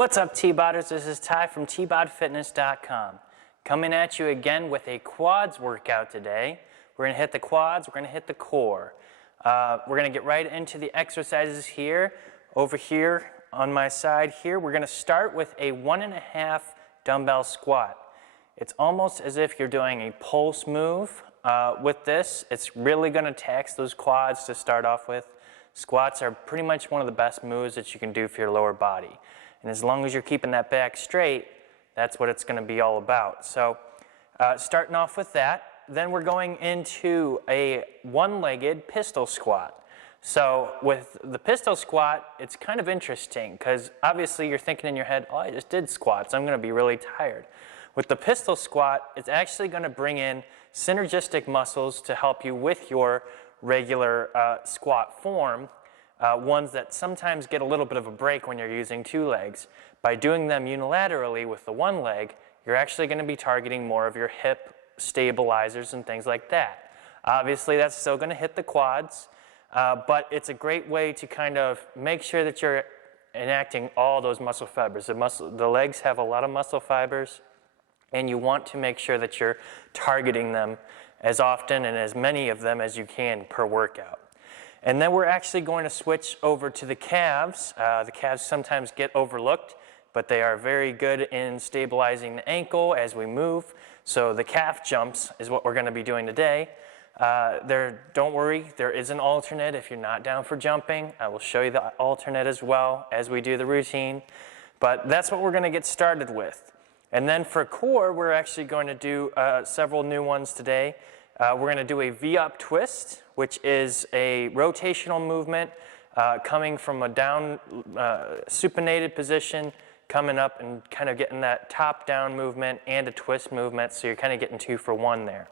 What's up, Tboders? This is Ty from Tbodfitness.com. Coming at you again with a quads workout today. We're going to hit the quads, we're going to hit the core. We're going to get right into the exercises here. Over here on my side here, we're going to start with a 1.5 dumbbell squat. It's almost as if you're doing a pulse move with this. It's really going to tax those quads to start off with. Squats are pretty much one of the best moves that you can do for your lower body. And as long as you're keeping that back straight, that's what it's going to be all about. So starting off with that, then we're going into a one-legged pistol squat. So with the pistol squat, it's kind of interesting because obviously you're thinking in your head, oh, I just did squats, I'm going to be really tired. With the pistol squat, it's actually going to bring in synergistic muscles to help you with your regular squat form. Ones that sometimes get a little bit of a break when you're using two legs. By doing them unilaterally with the one leg, you're actually going to be targeting more of your hip stabilizers and things like that. Obviously, that's still going to hit the quads, but it's a great way to kind of make sure that you're enacting all those muscle fibers. The legs have a lot of muscle fibers, and you want to make sure that you're targeting them as often and as many of them as you can per workout. And then we're actually going to switch over to the calves. The calves sometimes get overlooked, but they are very good in stabilizing the ankle as we move. So the calf jumps is what we're going to be doing today. Don't worry, there is an alternate if you're not down for jumping. I will show you the alternate as well as we do the routine. But that's what we're going to get started with. And then for core, we're actually going to do several new ones today. We're going to do a V-up twist, which is a rotational movement coming from a down supinated position, coming up and kind of getting that top-down movement and a twist movement, so you're kind of getting 2 for 1 there.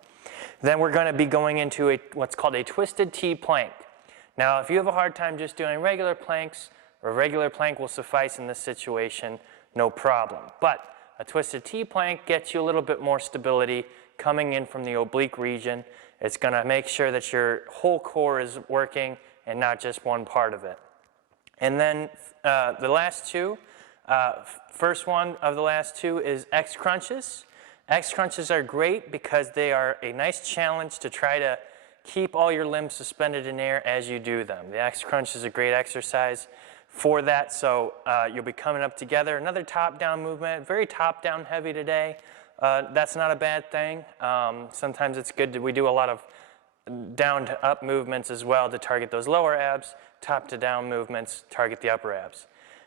Then we're going to be going into what's called a twisted T plank. Now, if you have a hard time just doing regular planks, or a regular plank will suffice in this situation, no problem. But a twisted T plank gets you a little bit more stability coming in from the oblique region. It's going to make sure that your whole core is working and not just one part of it. And then the last two, first one of the last two is X crunches. X crunches are great because they are a nice challenge to try to keep all your limbs suspended in air as you do them. The X crunch is a great exercise for that, so you'll be coming up together. Another top-down movement, very top-down heavy today. That's not a bad thing. Sometimes it's good we do a lot of down to up movements as well to target those lower abs, top to down movements, target the upper abs.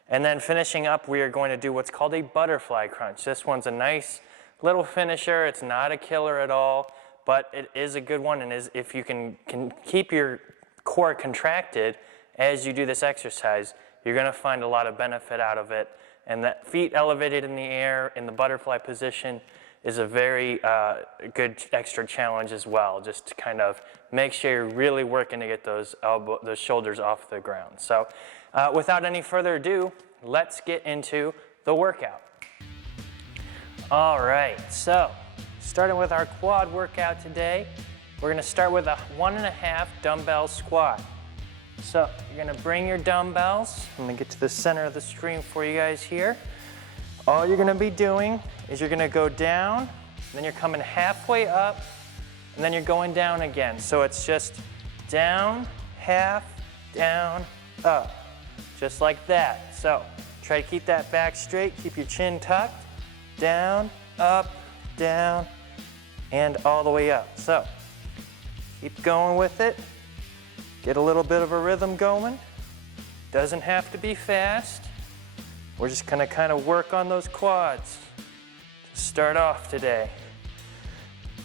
And then finishing up, we are going to do what's called a butterfly crunch. This one's a nice little finisher. It's not a killer at all, but it is a good one, and if you can keep your core contracted as you do this exercise, you're going to find a lot of benefit out of it. And that feet elevated in the air in the butterfly position is a very good extra challenge as well, just to kind of make sure you're really working to get those shoulders off the ground. So without any further ado, let's get into the workout. All right, so starting with our quad workout today, we're going to start with a 1.5 dumbbell squat. So you're going to bring your dumbbells. I'm going to get to the center of the screen for you guys here. All you're going to be doing is you're going to go down, then you're coming halfway up, and then you're going down again. So it's just down, half, down, up, just like that. So try to keep that back straight, keep your chin tucked, down, up, down, and all the way up. So keep going with it. Get a little bit of a rhythm going. Doesn't have to be fast. We're just gonna kind of work on those quads to start off today.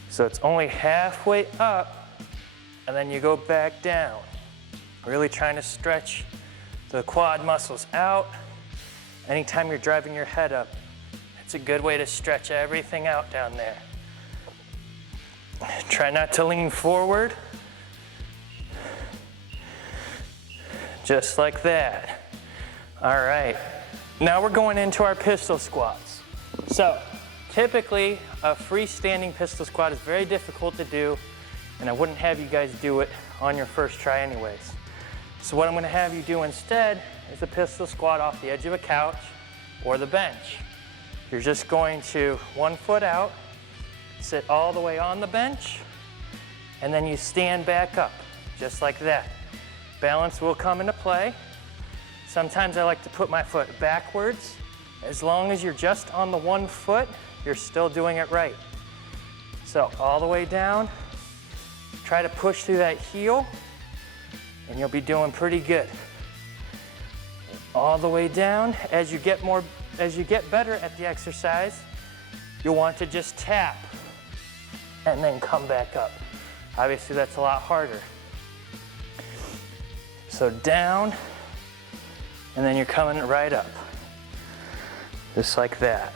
So it's only halfway up, and then you go back down. Really trying to stretch the quad muscles out. Anytime you're driving your head up, it's a good way to stretch everything out down there. Try not to lean forward. Just like that. All right, now we're going into our pistol squats. So typically a freestanding pistol squat is very difficult to do, and I wouldn't have you guys do it on your first try anyways. So what I'm going to have you do instead is a pistol squat off the edge of a couch or the bench. You're just going to 1 foot out, sit all the way on the bench, and then you stand back up, just like that. Balance will come into play. Sometimes I like to put my foot backwards. As long as you're just on the 1 foot, you're still doing it right. So all the way down, try to push through that heel, and you'll be doing pretty good. All the way down. As you get better at the exercise, you'll want to just tap and then come back up. Obviously that's a lot harder. So down, and then you're coming right up. Just like that.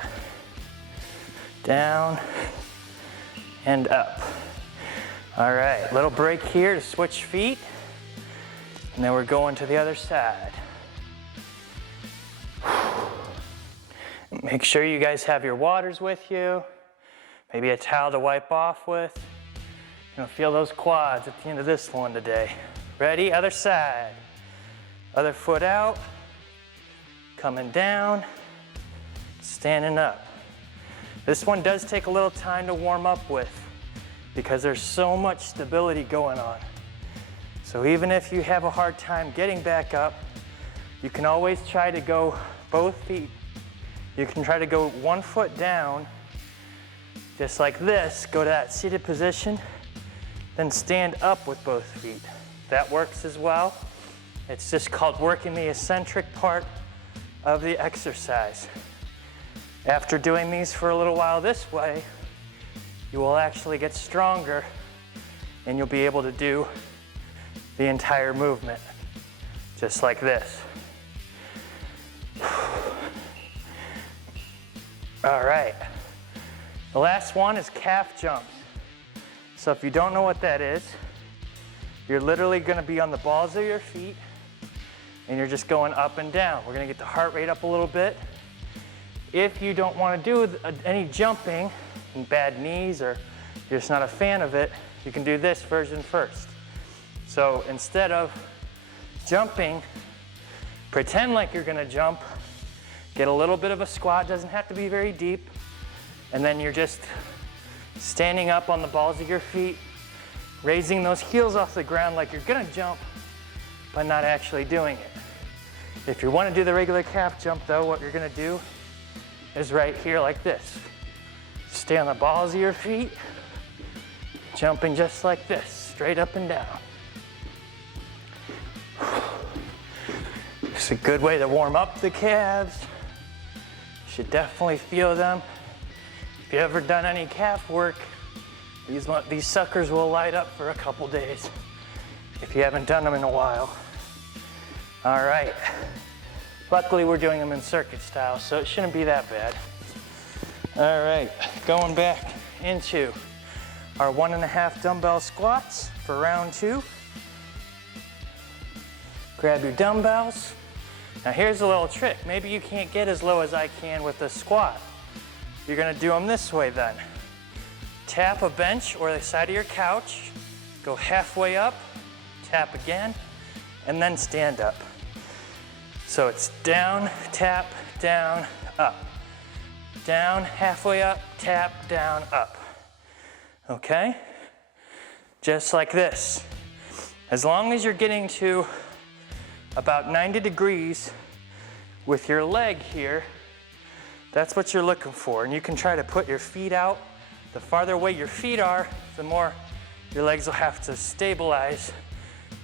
Down and up. All right, little break here to switch feet, and then we're going to the other side. Make sure you guys have your waters with you, maybe a towel to wipe off with. You're gonna feel those quads at the end of this one today. Ready? Other side. Other foot out, coming down, standing up. This one does take a little time to warm up with because there's so much stability going on. So even if you have a hard time getting back up, you can always try to go both feet. You can try to go 1 foot down, just like this, go to that seated position, then stand up with both feet. That works as well. It's just called working the eccentric part of the exercise. After doing these for a little while this way, you will actually get stronger and you'll be able to do the entire movement, just like this. All right, the last one is calf jumps. So if you don't know what that is, you're literally gonna be on the balls of your feet and you're just going up and down. We're gonna get the heart rate up a little bit. If you don't wanna do any jumping, and bad knees, or you're just not a fan of it, you can do this version first. So instead of jumping, pretend like you're gonna jump, get a little bit of a squat, doesn't have to be very deep, and then you're just standing up on the balls of your feet, raising those heels off the ground like you're gonna jump, but not actually doing it. If you wanna do the regular calf jump though, what you're gonna do is right here like this. Stay on the balls of your feet, jumping just like this, straight up and down. It's a good way to warm up the calves. You should definitely feel them. If you've ever done any calf work, these suckers will light up for a couple days if you haven't done them in a while. All right. Luckily, we're doing them in circuit style, so it shouldn't be that bad. All right, going back into our 1.5 dumbbell squats for round 2. Grab your dumbbells. Now here's a little trick. Maybe you can't get as low as I can with the squat. You're gonna do them this way then. Tap a bench or the side of your couch, go halfway up, tap again, and then stand up. So it's down, tap, down, up. Down, halfway up, tap, down, up. Okay? Just like this. As long as you're getting to about 90 degrees with your leg here, that's what you're looking for. And you can try to put your feet out. The farther away your feet are, the more your legs will have to stabilize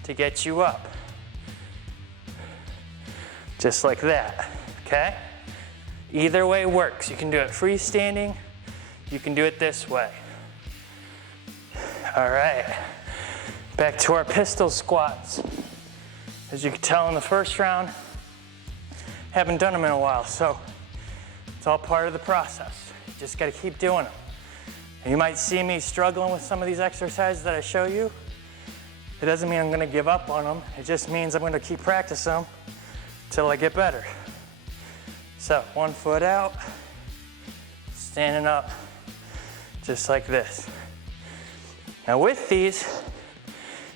to get you up. Just like that, okay? Either way works. You can do it freestanding, you can do it this way. All right, back to our pistol squats. As you can tell in the first round, haven't done them in a while, so it's all part of the process. You just gotta keep doing them. And you might see me struggling with some of these exercises that I show you. It doesn't mean I'm gonna give up on them. It just means I'm gonna keep practicing them till I get better. So 1 foot out, standing up, just like this. Now with these,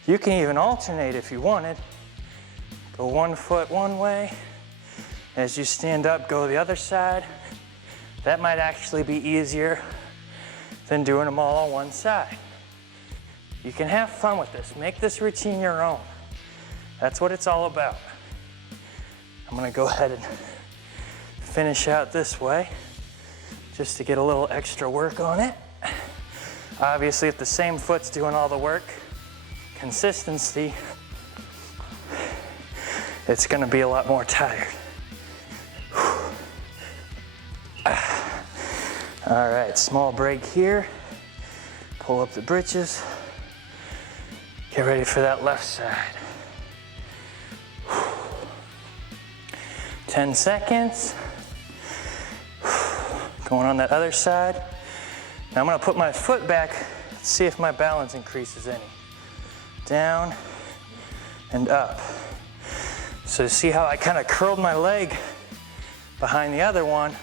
you can even alternate if you wanted. Go 1 foot one way, As you stand up, go to the other side. That might actually be easier than doing them all on one side. You can have fun with this. Make this routine your own. That's what it's all about. I'm gonna go ahead and finish out this way just to get a little extra work on it. Obviously, if the same foot's doing all the work, consistency, it's gonna be a lot more tired. All right, small break here. Pull up the britches. Get ready for that left side. 10 seconds. Going on that other side. Now I'm gonna put my foot back, see if my balance increases any. Down and up. So see how I kind of curled my leg behind the other one?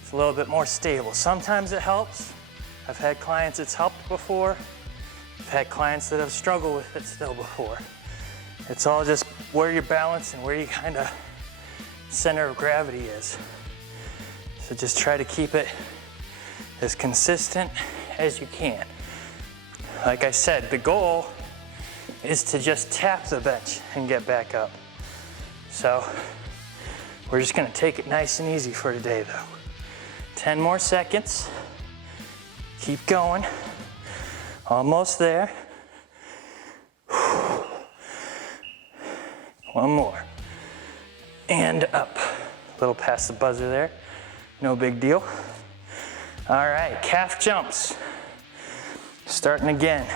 It's a little bit more stable. Sometimes it helps. I've had clients it's helped before. I've had clients that have struggled with it still before. It's all just where you're balanced and where you kind of center of gravity is. So just try to keep it as consistent as you can. Like I said, the goal is to just tap the bench and get back up. So we're just gonna take it nice and easy for today though. 10 more seconds. Keep going. Almost there. One more. And up. A little past the buzzer there. No big deal. All right, calf jumps. Starting again.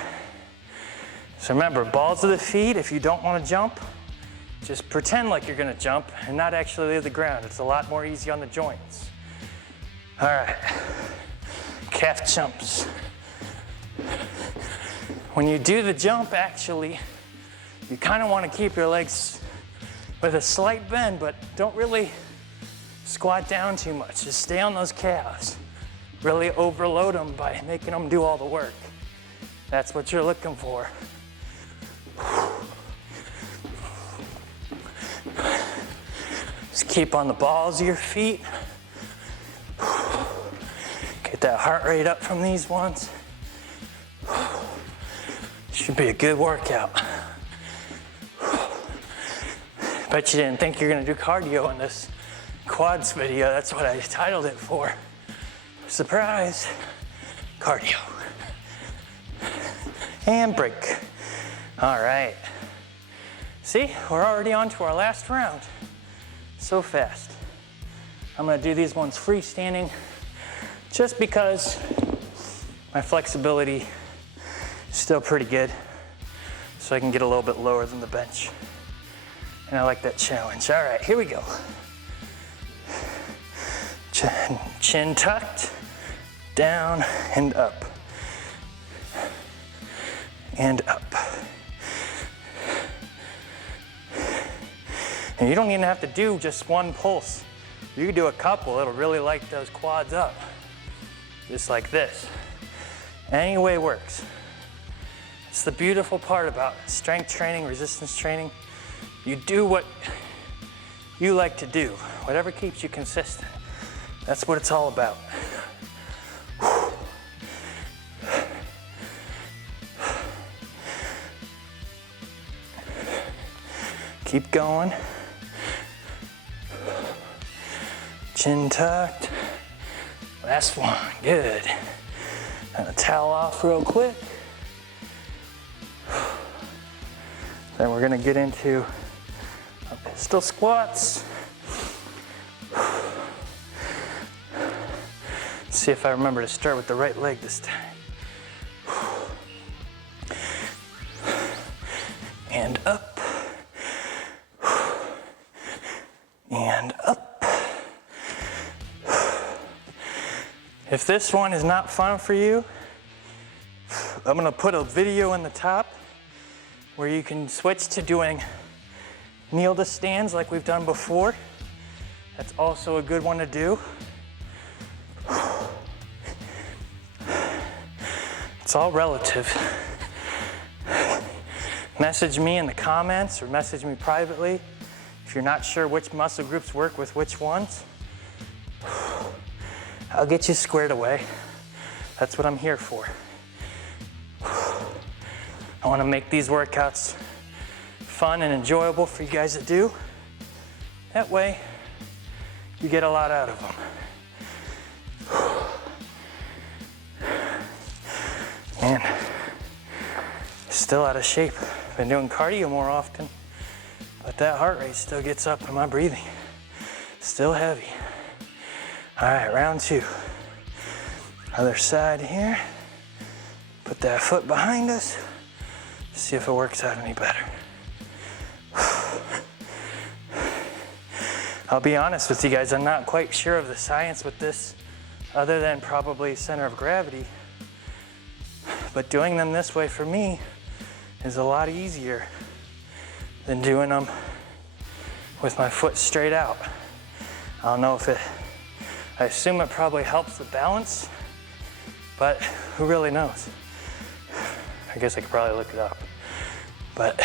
So remember, balls to the feet. If you don't want to jump, just pretend like you're going to jump and not actually leave the ground. It's a lot more easy on the joints. All right, calf jumps. When you do the jump, actually, you kind of want to keep your legs with a slight bend, but don't really squat down too much. Just stay on those calves. Really overload them by making them do all the work. That's what you're looking for. Just keep on the balls of your feet. Get that heart rate up from these ones. Should be a good workout. Bet you didn't think you're gonna do cardio in this quads video. That's what I titled it for. Surprise, cardio. And break. All right. See, we're already on to our last round. So fast. I'm gonna do these ones freestanding just because my flexibility is still pretty good. So I can get a little bit lower than the bench. And I like that challenge. All right, here we go. Chin tucked, down and up. And up. And you don't even have to do just one pulse. You can do a couple, it'll really light those quads up. Just like this. Any way works. It's the beautiful part about strength training, resistance training. You do what you like to do, whatever keeps you consistent. That's what it's all about. Keep going. Chin tucked. Last one, good. Gonna towel off real quick. Then we're gonna get into our pistol squats. See if I remember to start with the right leg this time. And up. And up. If this one is not fun for you, I'm gonna put a video in the top where you can switch to doing kneel to stands like we've done before. That's also a good one to do. It's all relative. Message me in the comments or message me privately If you're not sure which muscle groups work with which ones, I'll get you squared away. That's what I'm here for. I want to make these workouts fun and enjoyable for you guys to do. That way, you get a lot out of them. Man, still out of shape. Been doing cardio more often, but that heart rate still gets up and my breathing still heavy. All right, round 2. Other side here. Put that foot behind us. See if it works out any better. I'll be honest with you guys, I'm not quite sure of the science with this other than probably center of gravity. But doing them this way for me is a lot easier than doing them with my foot straight out. I don't know if I assume it probably helps the balance, but who really knows? I guess I could probably look it up. But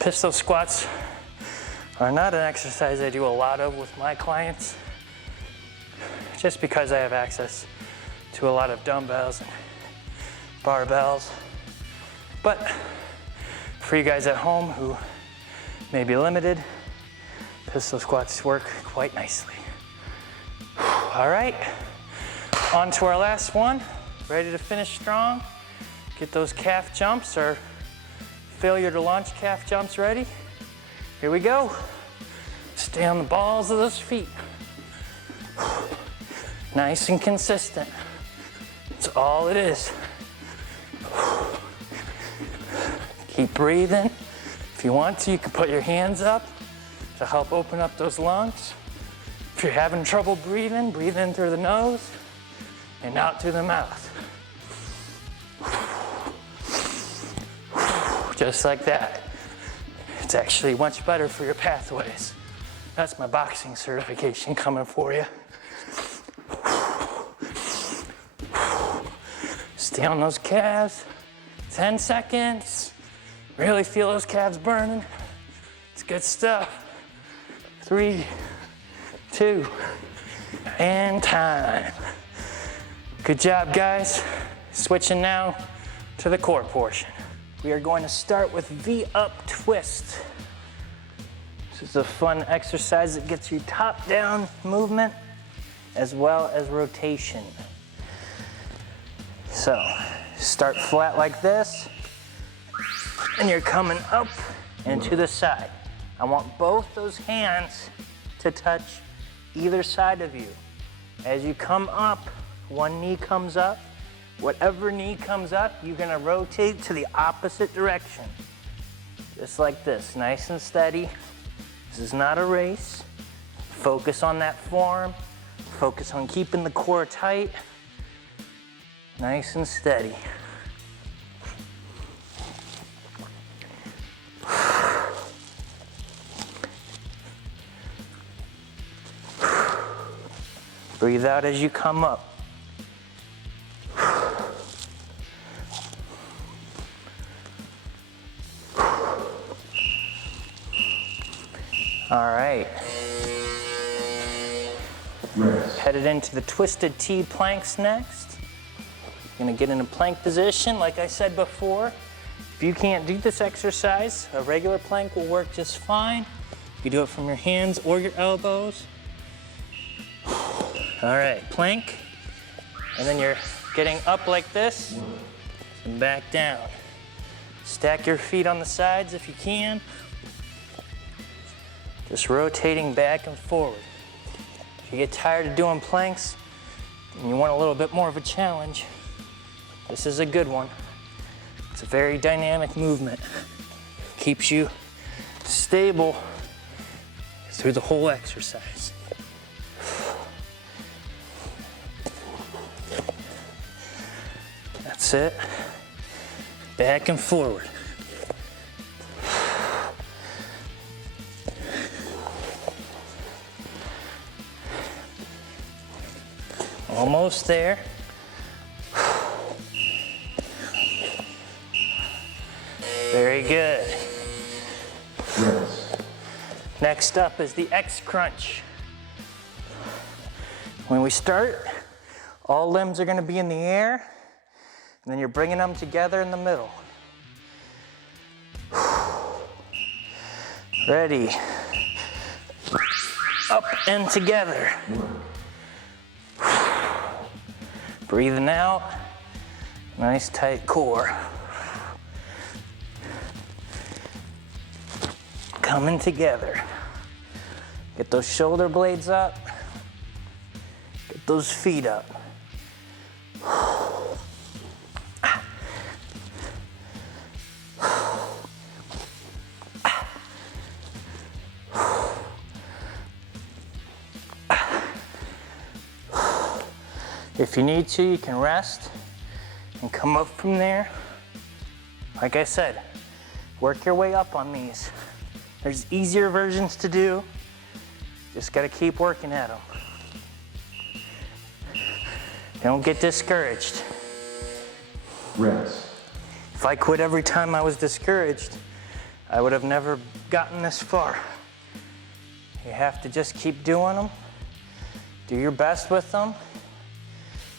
pistol squats are not an exercise I do a lot of with my clients, just because I have access to a lot of dumbbells and barbells. But for you guys at home who may be limited, pistol squats work quite nicely. All right, on to our last one. Ready to finish strong? Get those calf jumps or failure to launch calf jumps ready. Here we go. Stay on the balls of those feet. Nice and consistent. That's all it is. Keep breathing. If you want to, you can put your hands up to help open up those lungs. If you're having trouble breathing, breathe in through the nose and out through the mouth. Just like that. It's actually much better for your pathways. That's my boxing certification coming for you. Stay on those calves. 10 seconds. Really feel those calves burning. It's good stuff. 3, 2, and time. Good job, guys. Switching now to the core portion. We are going to start with V-up twist. This is a fun exercise that gets you top-down movement as well as rotation. So, start flat like this, and you're coming up and to the side. I want both those hands to touch either side of you. As you come up, one knee comes up. Whatever knee comes up, you're gonna rotate to the opposite direction. Just like this, nice and steady. This is not a race. Focus on that form. Focus on keeping the core tight. Nice and steady. Breathe out as you come up. All right. Rest. Headed into the twisted T planks next. Gonna get in a plank position, like I said before. If you can't do this exercise, a regular plank will work just fine. You do it from your hands or your elbows. All right, plank. And then you're getting up like this and back down. Stack your feet on the sides if you can. Just rotating back and forward. If you get tired of doing planks and you want a little bit more of a challenge, this is a good one. It's a very dynamic movement. Keeps you stable through the whole exercise. That's it. Back and forward. Almost there. Very good. Rest. Next up is the X crunch. When we start, all limbs are gonna be in the air, and then you're bringing them together in the middle. Ready. Up and together. Breathing out. Nice tight core. Coming together. Get those shoulder blades up. Get those feet up. If you need to, you can rest and come up from there. Like I said, work your way up on these. There's easier versions to do. Just gotta keep working at them. Don't get discouraged. Rest. If I quit every time I was discouraged, I would have never gotten this far. You have to just keep doing them, do your best with them,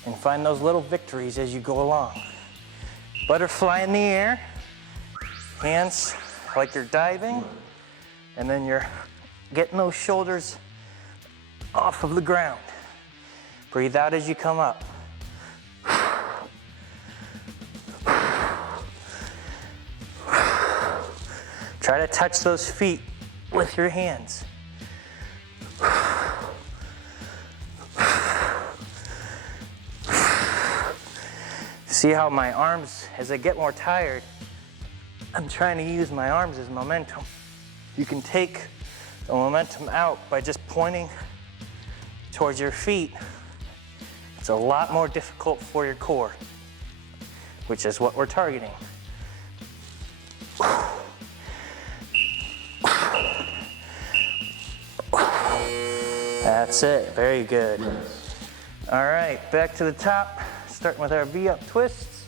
and find those little victories as you go along. Butterfly in the air, hands like you're diving, and then you're getting those shoulders off of the ground. Breathe out as you come up. Try to touch those feet with your hands. See how my arms, as I get more tired, I'm trying to use my arms as momentum. You can take the momentum out by just pointing towards your feet. It's a lot more difficult for your core, which is what we're targeting. That's it, very good. All right, back to the top, starting with our V-up twists.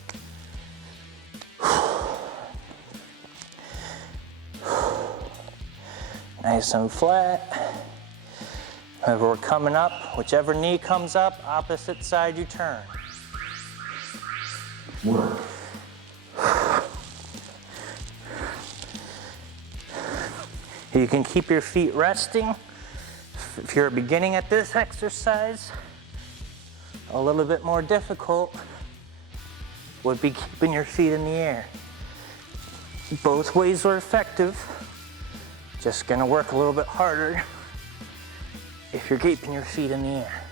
Nice and flat. Whenever we're coming up, whichever knee comes up, opposite side you turn. Work. You can keep your feet resting. If you're beginning at this exercise, a little bit more difficult would be keeping your feet in the air. Both ways are effective. Just gonna work a little bit harder if you're keeping your feet in the air.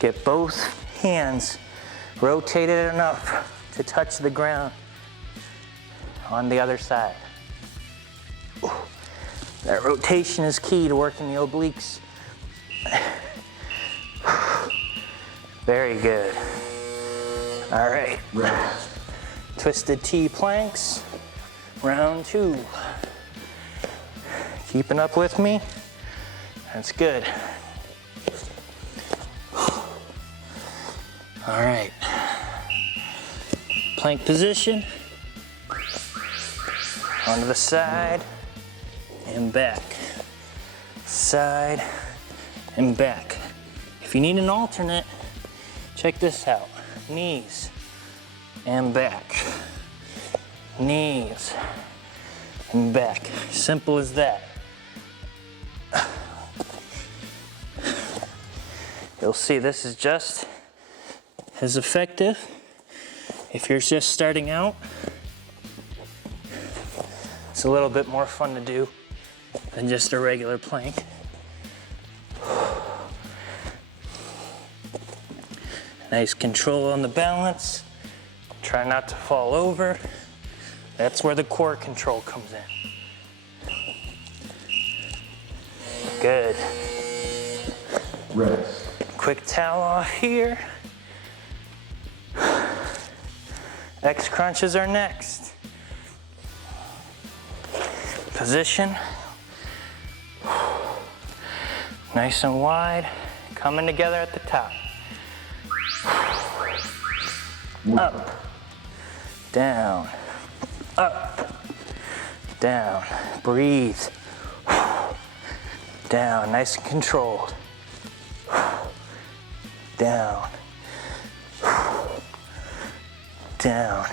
Get both hands rotated enough to touch the ground on the other side. That rotation is key to working the obliques. Very good. All right. Rest. Twisted T planks, round 2. Keeping up with me? That's good. All right. Plank position. Onto the side and back. Side and back. If you need an alternate, check this out. Knees and back. Knees and back. Simple as that. You'll see this is just as effective if you're just starting out. It's a little bit more fun to do than just a regular plank. Nice control on the balance. Try not to fall over. That's where the core control comes in. Good. Rest. Quick towel off here. X crunches are next. Position. Nice and wide. Coming together at the top. Up. down, up, down, breathe, down, nice and controlled, down, down.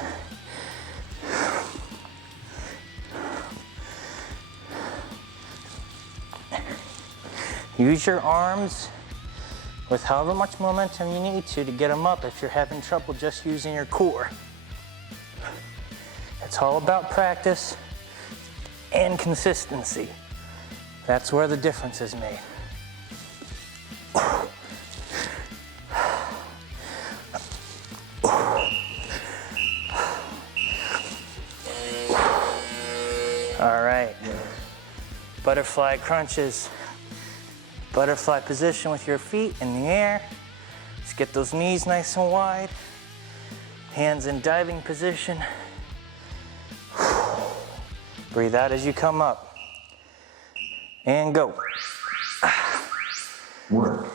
Use your arms with however much momentum you need to get them up if you're having trouble just using your core. It's all about practice and consistency. That's where the difference is made. All right, butterfly crunches. Butterfly position with your feet in the air. Just get those knees nice and wide. Hands in diving position. Breathe out as you come up. And go. Work.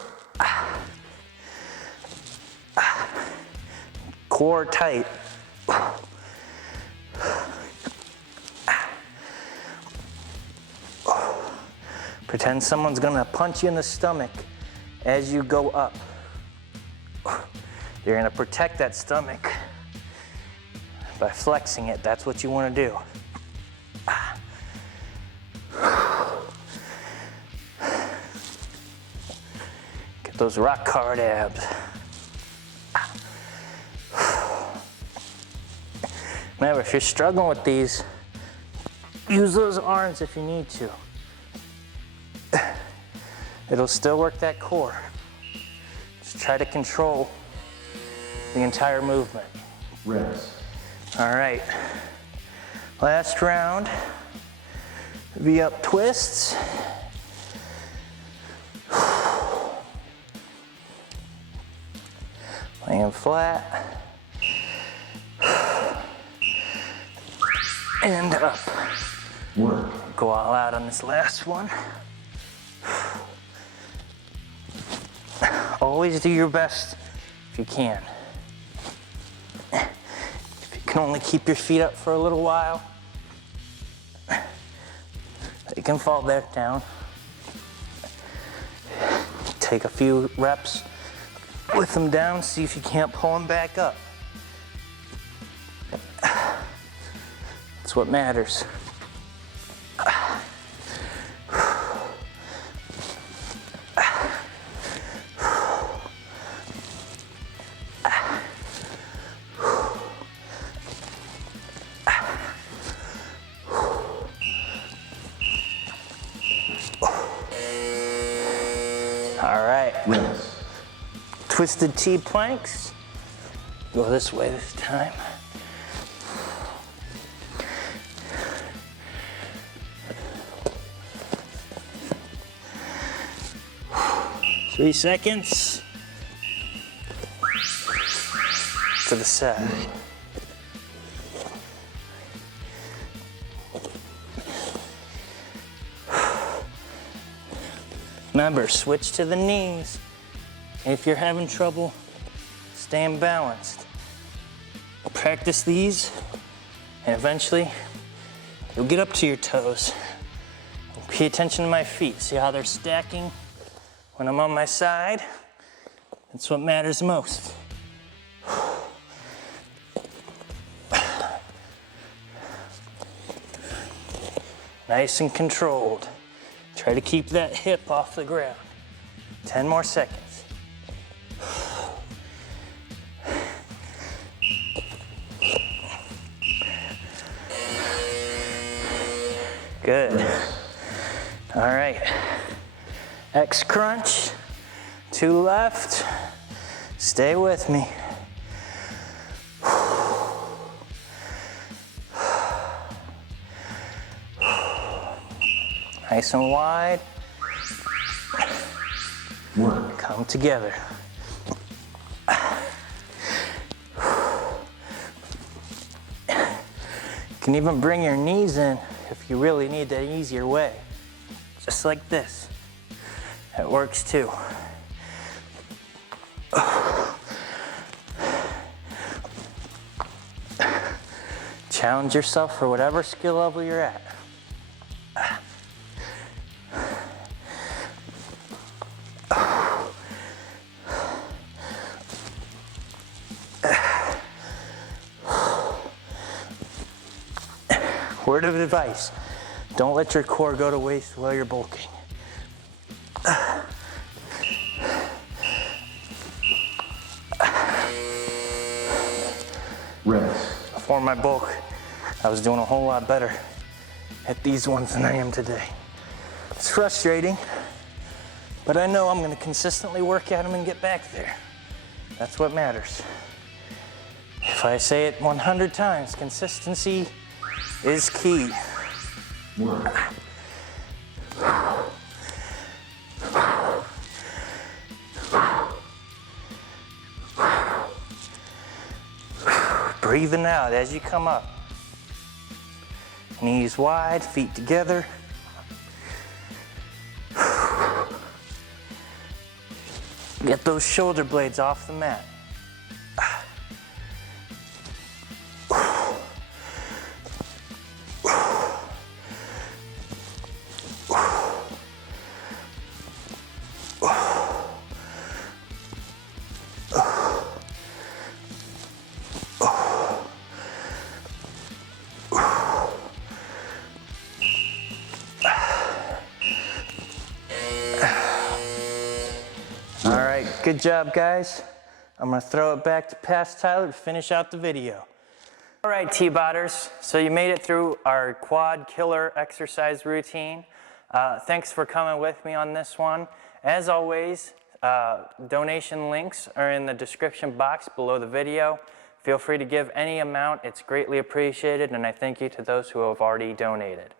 Core tight. Pretend someone's gonna punch you in the stomach as you go up. You're gonna protect that stomach by flexing it. That's what you wanna do. Get those rock hard abs. Remember, if you're struggling with these, use those arms if you need to. It'll still work that core. Just try to control the entire movement. Rest. All right. Last round. V-up twists. Laying flat. And up. Work. Go all out on this last one. Always do your best if you can. If you can only keep your feet up for a little while, you can fall back down. Take a few reps with them down, see if you can't pull them back up. That's what matters. All right. Rest. Twisted T planks. Go this way this time. Three seconds. To the side. Remember, switch to the knees if you're having trouble staying balanced. Practice these, and eventually you'll get up to your toes. Pay attention to my feet. See how they're stacking when I'm on my side? That's what matters most. Nice and controlled. Try to keep that hip off the ground. 10 more seconds. Good. All right. X crunch. 2 left. Stay with me. Nice and wide. Work. Come together. You can even bring your knees in if you really need that easier way. Just like this. It works too. Challenge yourself for whatever skill level you're at. Word of advice, don't let your core go to waste while you're bulking. Rest. Before my bulk, I was doing a whole lot better at these ones than I am today. It's frustrating, but I know I'm going to consistently work at them and get back there. That's what matters. If I say it 100 times, consistency is key. Work. Breathing out as you come up. Knees wide, feet together. Get those shoulder blades off the mat. All right, good job, guys. I'm gonna throw it back to Past Tyler to finish out the video. All right, Tbodders, so you made it through our quad killer exercise routine. Thanks for coming with me on this one. As always, donation links are in the description box below the video. Feel free to give any amount, it's greatly appreciated, and I thank you to those who have already donated.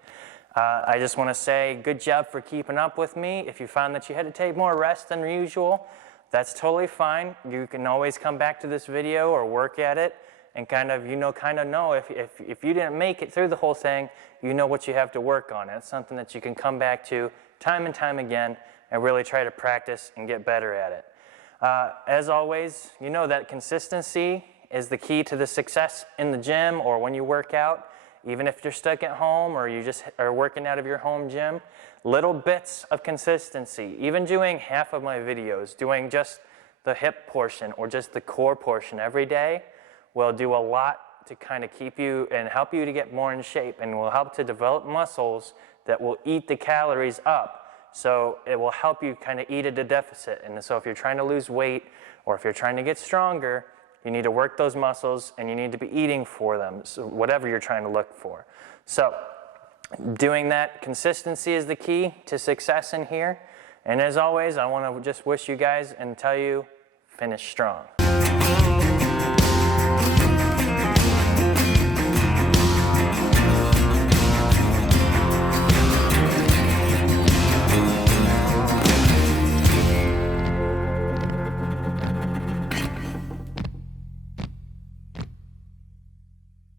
I just want to say good job for keeping up with me. If you found that you had to take more rest than usual, that's totally fine. You can always come back to this video or work at it and kind of know if you didn't make it through the whole thing, you know what you have to work on. It's something that you can come back to time and time again and really try to practice and get better at it. As always, you know that consistency is the key to the success in the gym or when you work out. Even if you're stuck at home or you just are working out of your home gym, little bits of consistency, even doing half of my videos, doing just the hip portion or just the core portion every day will do a lot to kind of keep you and help you to get more in shape and will help to develop muscles that will eat the calories up. So it will help you kind of eat at a deficit. And so if you're trying to lose weight or if you're trying to get stronger, you need to work those muscles and you need to be eating for them, so whatever you're trying to look for. So doing that, consistency is the key to success in here. And as always, I want to just wish you guys and tell you, finish strong.